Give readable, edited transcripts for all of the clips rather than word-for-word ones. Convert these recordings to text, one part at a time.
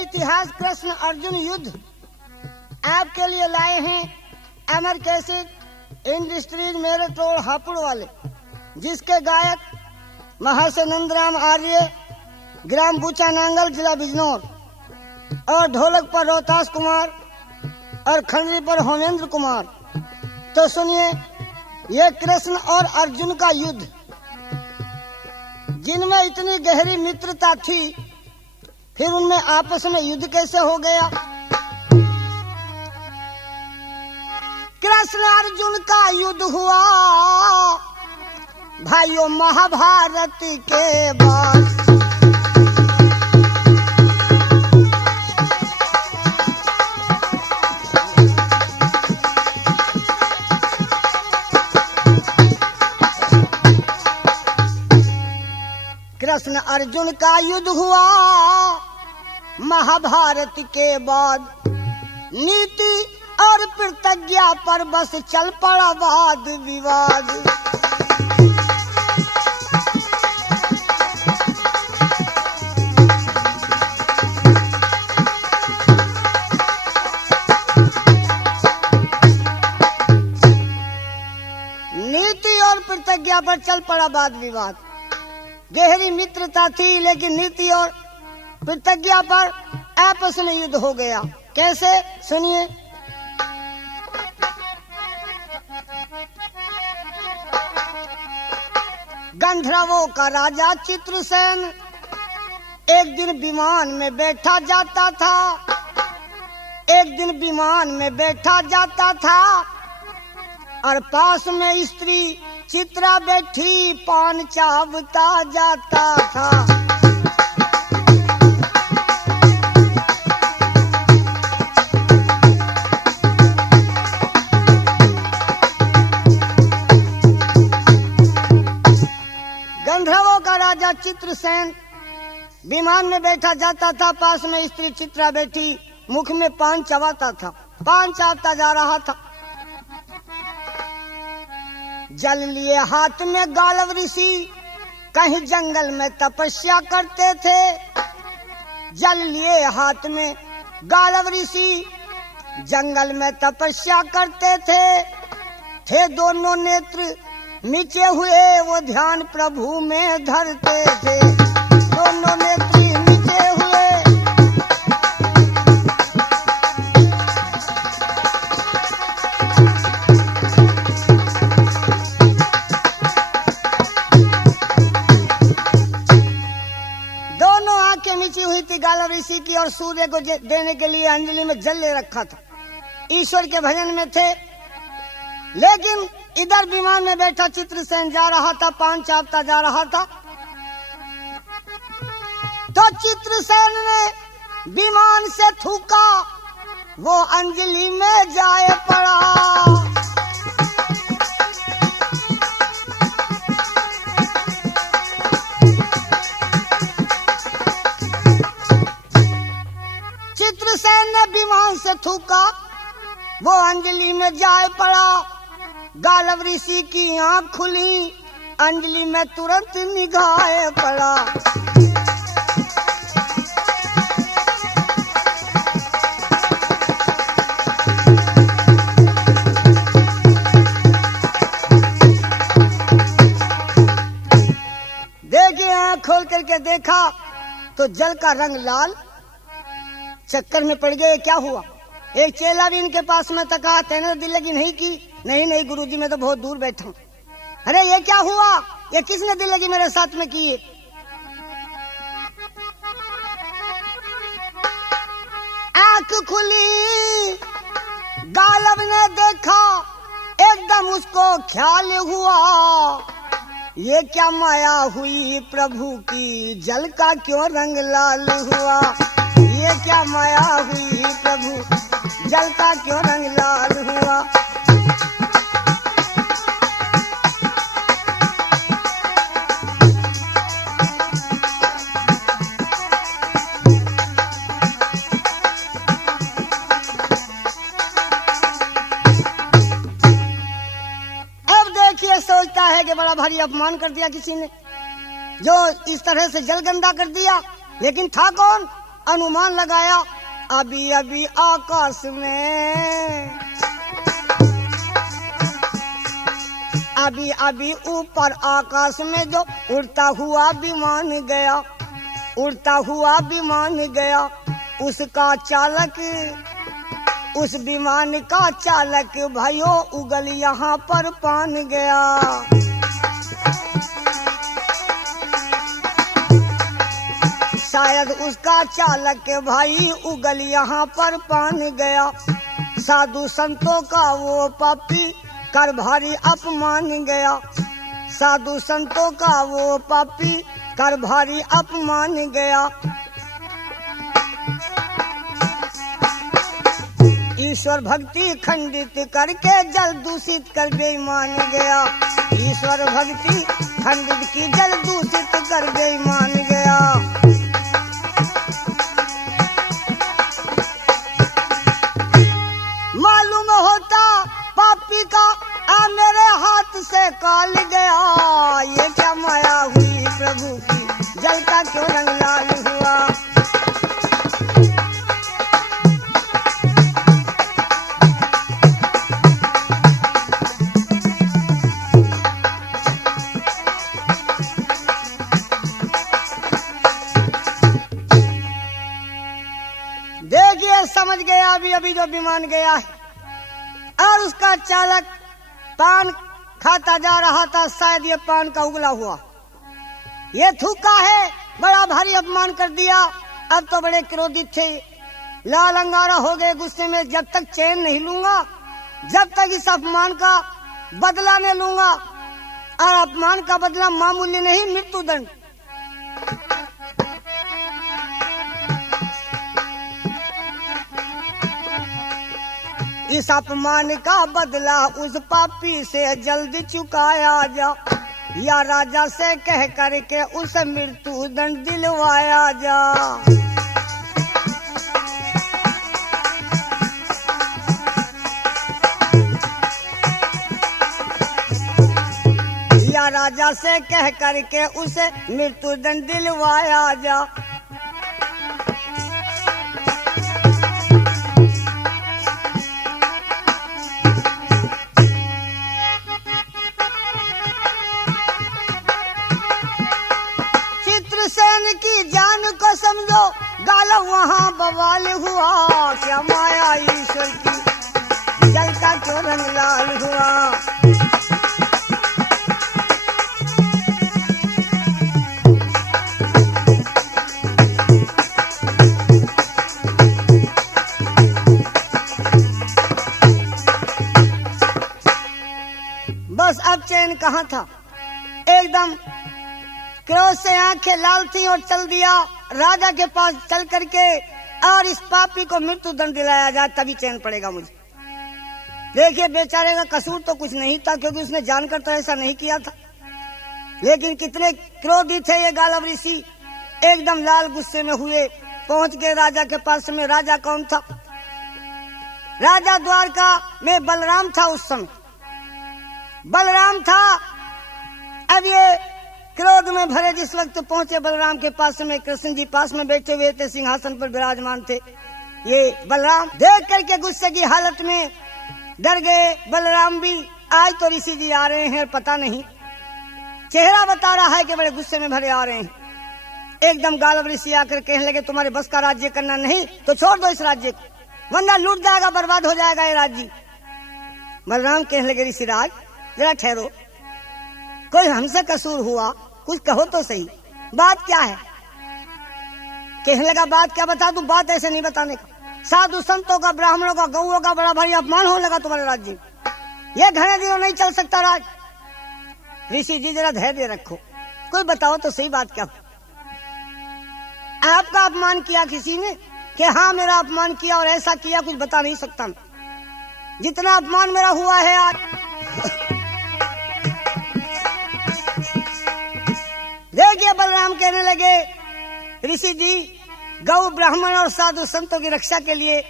इतिहास कृष्ण अर्जुन युद्ध आपके लिए लाए हैं अमर कैसेट इंडस्ट्रीज मेरे टोल हापुड़ वाले, जिसके गायक महर्षि नंदराम आर्य, ग्राम बूचा नांगल, जिला बिजनौर, और ढोलक पर रोहतास कुमार और खंडरी पर होमेंद्र कुमार। तो सुनिए ये कृष्ण और अर्जुन का युद्ध, जिनमें इतनी गहरी मित्रता थी, फिर उनमें आपस में युद्ध कैसे हो गया। कृष्ण अर्जुन का युद्ध हुआ भाइयों महाभारत के बाद। कृष्ण अर्जुन का युद्ध हुआ महाभारत के बाद। नीति और प्रतिज्ञा पर बस चल पड़ा वाद विवाद। नीति और प्रतिज्ञा पर चल पड़ा वाद विवाद। गहरी मित्रता थी, लेकिन नीति और प्रतिज्ञा पर आपस में युद्ध हो गया। कैसे, सुनिए। गंधर्वों का राजा चित्रसेन एक दिन विमान में बैठा जाता था। एक दिन विमान में बैठा जाता था और पास में स्त्री चित्रा बैठी पान चावता जाता था। गंधर्वों का राजा चित्रसेन विमान में बैठा जाता था, पास में स्त्री चित्रा बैठी मुख में पान चबाता था, पान चावता जा रहा था। जल लिए हाथ में गालव ऋषि कहीं जंगल में तपस्या करते थे। जल लिए हाथ में गालव ऋषि जंगल में तपस्या करते थे दोनों नेत्र नीचे हुए वो ध्यान प्रभु में धरते थे। दोनों नेत्र नीचे हुए नीचे हुई थी गालव ऋषि की, और सूर्य को देने के लिए अंजलि में जल ले रखा था। ईश्वर के भजन में थे। लेकिन इधर विमान में बैठा चित्रसेन जा रहा था, पान चावता जा रहा था। तो चित्रसेन ने विमान से थूका, वो अंजलि में जाए पड़ा। चित्रसेन ने विमान से थूका, वो अंजलि में जाए पड़ा। गालव ऋषि की आंख खुली, अंजलि में तुरंत निगाहे पड़ा। देखिए, आंख खोल करके देखा तो जल का रंग लाल। चक्कर में पड़ गए, क्या हुआ। एक चेला भी इनके पास में तका, तेने दिल लगी नहीं की। नहीं गुरुजी, मैं तो बहुत दूर बैठा हूँ। अरे ये क्या हुआ, ये किसने दिल लगी मेरे साथ में की। आंख खुली, गालव ने देखा, एकदम उसको ख्याल हुआ, ये क्या माया हुई प्रभु की, जल का क्यों रंग लाल हुआ। ये क्या माया हुई प्रभु, जल का क्यों रंग लाल हुआ। अब देखिए, सोचता है कि बड़ा भारी अपमान कर दिया किसी ने, जो इस तरह से जल गंदा कर दिया। लेकिन था कौन? अनुमान लगाया, अभी अभी आकाश में, अभी अभी ऊपर आकाश में जो उड़ता हुआ विमान गया, उड़ता हुआ विमान गया, उसका चालक, उस विमान का चालक भाइयों उगल यहाँ पर पान गया। शायद उसका चालक भाई उगल यहाँ पर पान गया। साधु संतों का वो पापी कर भारी अपमान गया, साधु संतों का वो पापी कर भारी अपमान गया। ईश्वर भक्ति खंडित करके जल दूषित कर बेईमान गया, ईश्वर भक्ति खंडित की जल दूषित कर बेईमान गया। मालूम होता पापी का आ मेरे हाथ से काल गया, ये क्या माया हुई प्रभु की, जल का क्यों रंग लाल हुआ। देखिए समझ गया अभी अभी जो विमान गया है, और उसका चालक पान खाता जा रहा था, शायद ये पान का उगला हुआ, ये थूका है, बड़ा भारी अपमान कर दिया। अब तो बड़े क्रोधित थे, लाल अंगारा हो गए गुस्से में, जब तक चैन नहीं लूंगा, जब तक इस अपमान का बदला नहीं लूंगा, और अपमान का बदला मामूली नहीं, मृत्यु दंड। इस अपमान का बदला उस पापी से जल्द चुकाया जा, या राजा से कह करके उसे मृत्यु दंड दिलवाया जा। या राजा से कह करके उसे मृत्यु दंड दिलवाया जा। चित्रसेन की जान को समझो, गाला वहाँ बवाल हुआ, क्या माया ईश्वर की, जल का क्यों रंग लाल हुआ। बस अब चैन कहाँ था, एकदम क्रोध से आंखें लाल थी और चल दिया राजा के पास चल करके, और इस पापी को मृत्यु दंड दिलाया जाए तभी चैन पड़ेगा मुझे। देखिए बेचारे का कसूर तो कुछ नहीं था, क्योंकि उसने जानकर तो ऐसा नहीं किया था, लेकिन कितने क्रोधित थे ये गालव ऋषि, एकदम लाल गुस्से में हुए। पहुंच गए राजा के पास में। राजा कौन था? राजा द्वारका में बलराम था उस समय, बलराम था। अब ये क्रोध में भरे जिस वक्त पहुंचे बलराम के पास में, कृष्ण जी पास में बैठे हुए थे, सिंहासन पर विराजमान थे। ये बलराम देख करके गुस्से की हालत में डर गए। बलराम भी आज तो ऋषि जी आ रहे हैं, पता नहीं, चेहरा बता रहा है कि बड़े गुस्से में भरे आ रहे हैं। एकदम गालव ऋषि आकर कहने लगे, तुम्हारे बस का राज्य करना नहीं तो छोड़ दो इस राज्य को, वरना लूट जाएगा, बर्बाद हो जाएगा ये राज्य। बलराम कहने लगे, ऋषिराज जरा ठहरो, कोई हमसे कसूर हुआ, कुछ कहो तो सही, बात क्या है? कहने लगा, बात क्या बता दूं, बात ऐसे नहीं बताने का। साधु संतों का, ब्राह्मणों का, गौओं का बड़ा भारी अपमान होने लगा तुम्हारे राज्य, ये घने दिनों नहीं चल सकता राज। ऋषि जी जरा धैर्य रखो, कोई बताओ तो सही बात क्या। आपका अपमान किया किसी ने? कि हाँ मेरा अपमान किया और ऐसा किया, कुछ बता नहीं सकता मैं। जितना अपमान मेरा हुआ है आज देखिए बलराम कहने लगे, ऋषि जी गौ ब्राह्मण और साधु संतों की रक्षा के लिए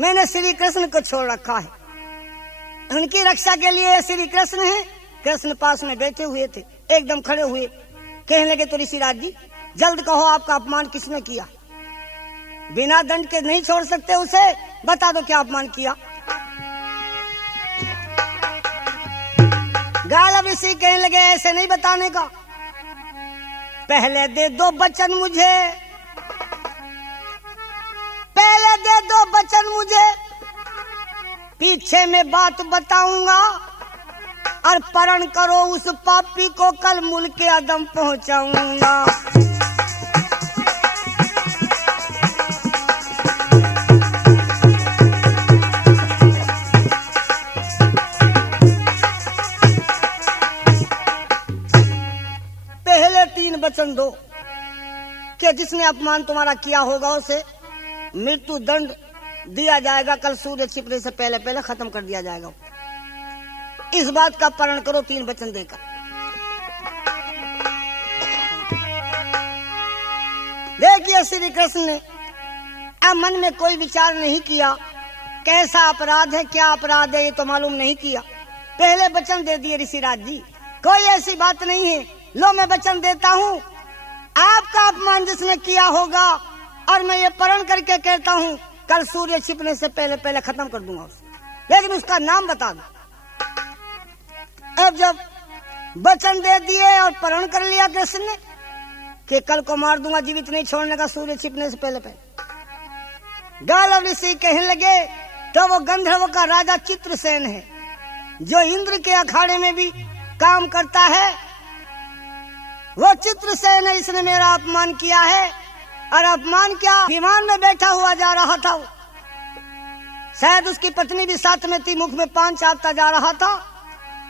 मैंने श्री कृष्ण को छोड़ रखा है, उनकी रक्षा के लिए श्री कृष्ण है। कृष्ण पास में बैठे हुए थे, एकदम खड़े हुए, कहने लगे, तो ऋषिराज जी जल्द कहो आपका अपमान किसने किया? बिना दंड के नहीं छोड़ सकते उसे, बता दो क्या अपमान किया। गालब ऋषि कहने लगे ऐसे नहीं बताने का, पहले दे दो वचन मुझे, पहले दे दो वचन मुझे, पीछे में बात बताऊंगा, और परण करो उस पापी को, कल मुल्क के अदम पहुंचाऊंगा। पहले 3 वचन दो कि जिसने अपमान तुम्हारा किया होगा उसे मृत्यु दंड दिया जाएगा, कल सूर्य छिपने से पहले पहले खत्म कर दिया जाएगा। इस बात का पालन करो 3 वचन देकर। देखिए श्री कृष्ण ने अब मन में कोई विचार नहीं किया, कैसा अपराध है क्या अपराध है ये तो मालूम नहीं किया, पहले वचन दे दिए ऋषिराज जी। कोई ऐसी बात नहीं है, लो मैं वचन देता हूँ, आपका अपमान जिसने किया होगा और मैं ये प्रण करके कहता हूँ कल सूर्य छिपने से पहले पहले खत्म कर दूंगा उसे, लेकिन उसका नाम बता दो। अब जब वचन दे दिए और प्रण कर लिया कृष्ण ने कि कल को मार दूंगा, जीवित नहीं छोड़ने का सूर्य छिपने से पहले पहले। गालव ऋषि कहने लगे तो वो गंधर्व का राजा चित्रसेन है, जो इंद्र के अखाड़े में भी काम करता है, वो चित्रसेन है, इसने मेरा अपमान किया है। और अपमान क्या, विमान में बैठा हुआ जा रहा था, शायद उसकी पत्नी भी साथ में थी, मुख में पान चाटता जा रहा था,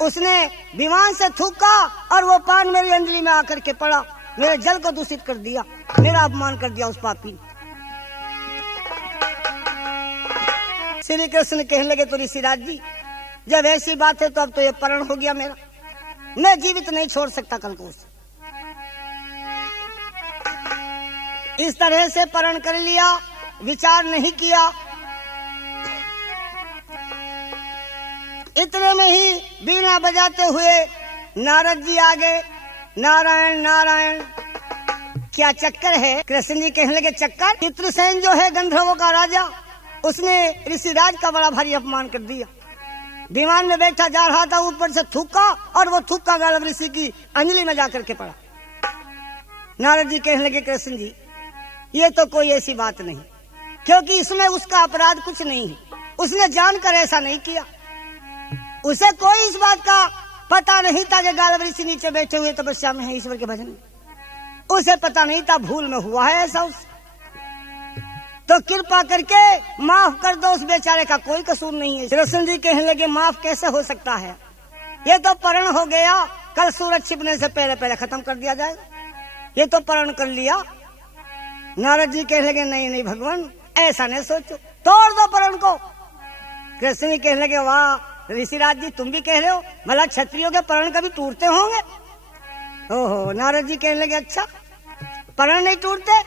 उसने विमान से थूका और वो पान मेरी अंजलि में आकर के पड़ा, मेरे जल को दूषित कर दिया, मेरा अपमान कर दिया उस पापी। श्री कृष्ण कहने लगे तो ऋषिराज जी जब ऐसी बात है तो अब तो ये प्रण हो गया मेरा, मैं जीवित नहीं छोड़ सकता कल को उसे। इस तरह से प्रण कर लिया, विचार नहीं किया। इतने में ही बीना बजाते हुए नारद जी आ गए। नारायण नारायण, क्या चक्कर है? कृष्ण जी कहने लगे चक्कर, चित्रसेन जो है गंधर्वों का राजा, उसने ऋषिराज का बड़ा भारी अपमान कर दिया। विमान में बैठा जा रहा था, ऊपर से थूका और वो थूका गालव ऋषि की अंजलि में जाकर के पड़ा। नारद जी कहने लगे कृष्ण जी ये तो कोई ऐसी बात नहीं, क्योंकि इसमें उसका अपराध कुछ नहीं है, उसने जानकर ऐसा नहीं किया, उसे कोई इस बात का पता नहीं था कि गालव ऋषि नीचे बैठे हुए तपस्या में है ईश्वर के भजन में, उसे पता नहीं था, भूल में हुआ है ऐसा उस। तो कृपा करके माफ कर दो, उस बेचारे का कोई कसूर नहीं है। कृष्ण जी कहने लगे माफ कैसे हो सकता है, ये तो प्रण हो गया, कल सूरज छिपने से पहले पहले खत्म कर दिया जाएगा, ये तो प्रण कर लिया। नारद जी कहने लगे नहीं नहीं भगवान ऐसा नहीं सोचो, तोड़ दो प्रण को। कृष्ण जी कहने लगे वाह ऋषिराज जी तुम भी कह रहे हो, भला क्षत्रियों के प्रण कभी टूटते होंगे? ओहो, नारद जी कहने लगे अच्छा प्रण नहीं टूटते?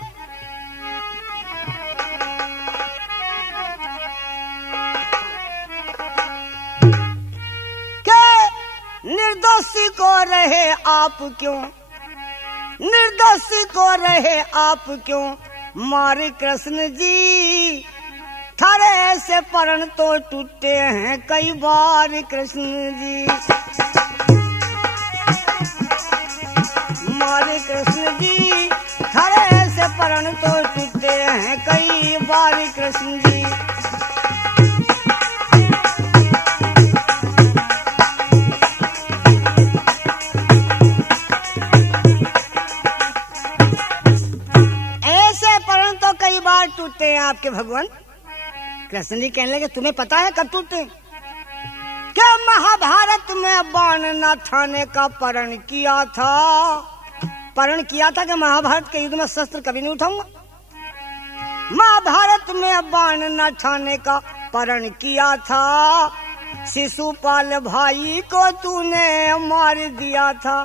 क्या निर्दोषी को रहे आप क्यों, निर्दोषी को रहे आप क्यों मारे कृष्ण जी, थारे ऐसे प्रण तो टूटे हैं कई बार कृष्ण जी। मारे कृष्ण जी थारे ऐसे प्रण तो टूटे हैं कई बार कृष्ण जी। टूटते हैं आपके भगवान। कृष्ण जी कहने लगे तुम्हें पता है कब टूटते हैं? क्या महाभारत में बाण न थाने का प्रण किया था, प्रण किया था कि महाभारत के युद्ध में शस्त्र कभी नहीं उठाऊंगा। महाभारत में बाण न ठाने का प्रण किया था, शिशुपाल भाई को तूने मार दिया था।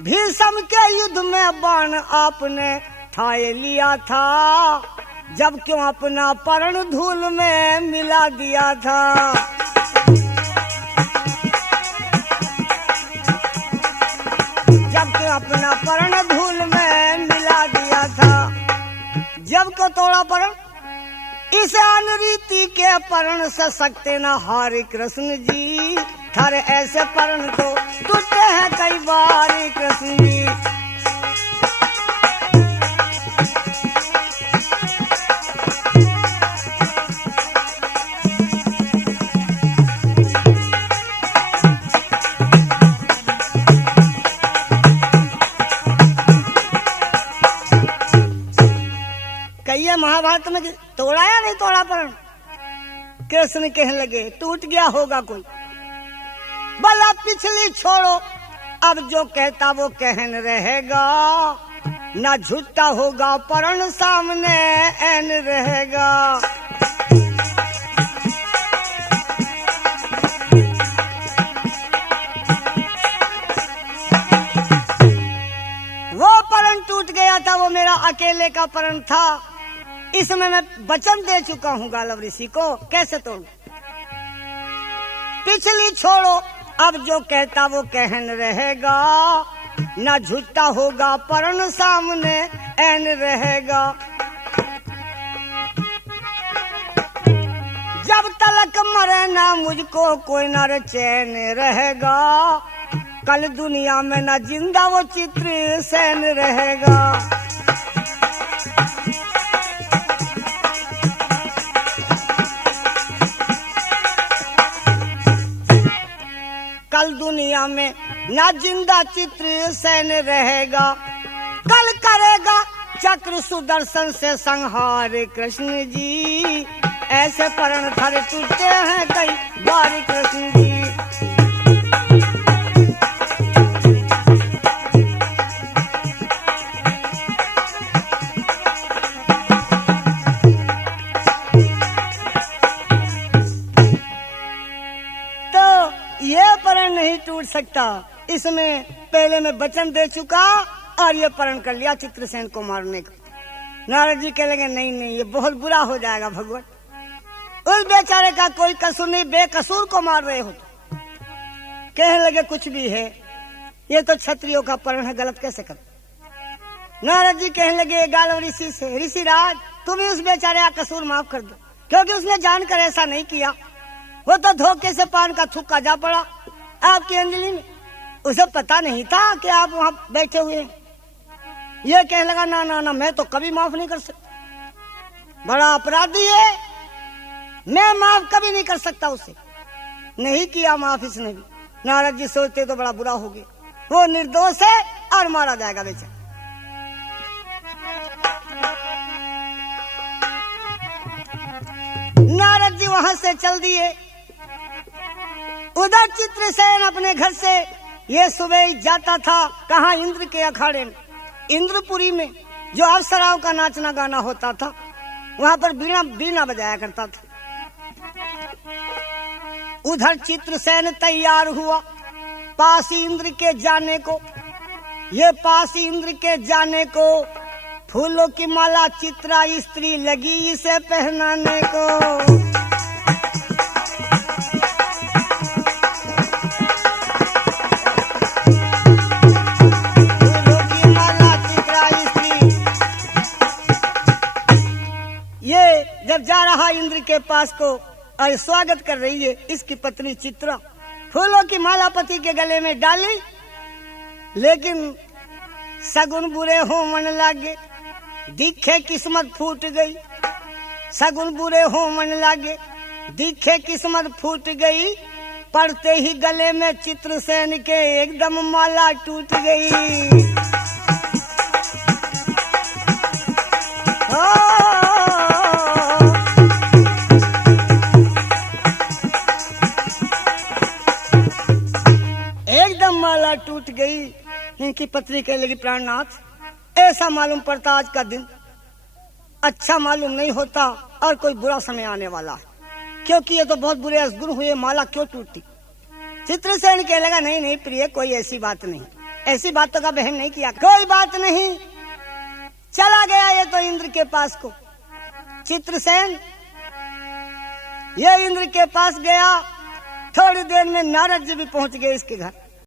भीष्म के युद्ध में बाण आपने ठाए लिया था, जब क्यों अपना प्रण धूल में मिला दिया था। जब क्यों अपना प्रण धूल में मिला दिया था। जब को को तोड़ा परण, इस अनरीति के परण से सकते न हारे कृष्ण जी। थारे ऐसे परण तो टूटे हैं कई बार कृष्ण जी। कहिए महाभारत में तोड़ा या नहीं तोड़ा परण? कृष्ण कहने लगे टूट गया होगा कोई, भला पिछली छोड़ो, अब जो कहता वो कहन रहेगा, ना झूठा होगा परण सामने एन रहेगा। वो परण टूट गया था, वो मेरा अकेले का परण था, इसमें मैं वचन दे चुका हूँ गालव ऋषि को, कैसे तोड़ूं? पिछली छोड़ो, अब जो कहता वो कहन रहेगा, ना झूठा होगा परण सामने एन रहेगा। जब तलक मरे ना मुझको कोई न चैन रहेगा, कल दुनिया में ना जिंदा वो चित्र सेन रहेगा। कल दुनिया में ना जिंदा चित्र सेन रहेगा, कल करेगा चक्र सुदर्शन से संहार कृष्ण जी। ऐसे परण थर टूटे हैं कई बार कृष्ण जी। नहीं टूट सकता, इसमें पहले मैं वचन दे चुका और ये परण कर लिया चित्रसेन को मारने का। नारद जी कह लगे नहीं नहीं, ये बहुत बुरा हो जाएगा भगवान, उस बेचारे का कोई कसूर नहीं, बेकसूर को मार रहे हो। कहने लगे कुछ भी है, ये तो क्षत्रियों का परण है, गलत कैसे कर? नारद जी कहने लगे गालव ऋषि से, ऋषिराज तुम ही उस बेचारे का कसूर माफ कर दो, क्योंकि उसने जानकर ऐसा नहीं किया, वो तो धोखे से पान का थूका जा पड़ा आपकी अंजलि में, उसे पता नहीं था कि आप वहां बैठे हुए हैं। ये कहने लगा ना ना ना, मैं तो कभी माफ नहीं कर सकता, बड़ा अपराधी है, मैं माफ कभी नहीं कर सकता उसे। नहीं किया माफ इसने भी। नारद जी सोचते तो बड़ा बुरा हो गया, वो निर्दोष है और मारा जाएगा बेचारा। नारद जी वहां से चल दिए। उधर चित्रसेन अपने घर से ये सुबह जाता था, कहा इंद्र के अखाड़े में, इंद्रपुरी में जो अप्सराओं का नाचना गाना होता था, वहां पर बीना बजाया करता था। उधर चित्रसेन तैयार हुआ पासी इंद्र के जाने को। ये पासी इंद्र के जाने को फूलों की माला चित्रा स्त्री लगी इसे पहनाने को। जब जा रहा इंद्र के पास को और स्वागत कर रही है इसकी पत्नी चित्रा, फूलों की माला पति के गले में डाली, लेकिन सगुन बुरे हो मन लागे, दिखे किस्मत फूट गई। सगुन बुरे हो मन लागे, दिखे किस्मत फूट गई, पड़ते ही गले में चित्रसेन के एकदम माला टूट गई। माला टूट गई। इनकी पत्नी कहने लगी प्राणनाथ, ऐसा मालूम पड़ता आज का दिन अच्छा मालूम नहीं होता और कोई बुरा समय आने वाला है, क्योंकि ये तो बहुत बुरे असगुन हुए, माला क्यों टूटती? चित्रसेन कहने लगा नहीं नहीं प्रिय, कोई ऐसी बात नहीं, ऐसी बात तो का बहन नहीं किया, कोई बात नहीं। चला गया ये तो इंद्र के पास को। चित्रसेन ये इंद्र के पास गया, थोड़ी देर में नारद जी भी पहुंच गए इसके घर।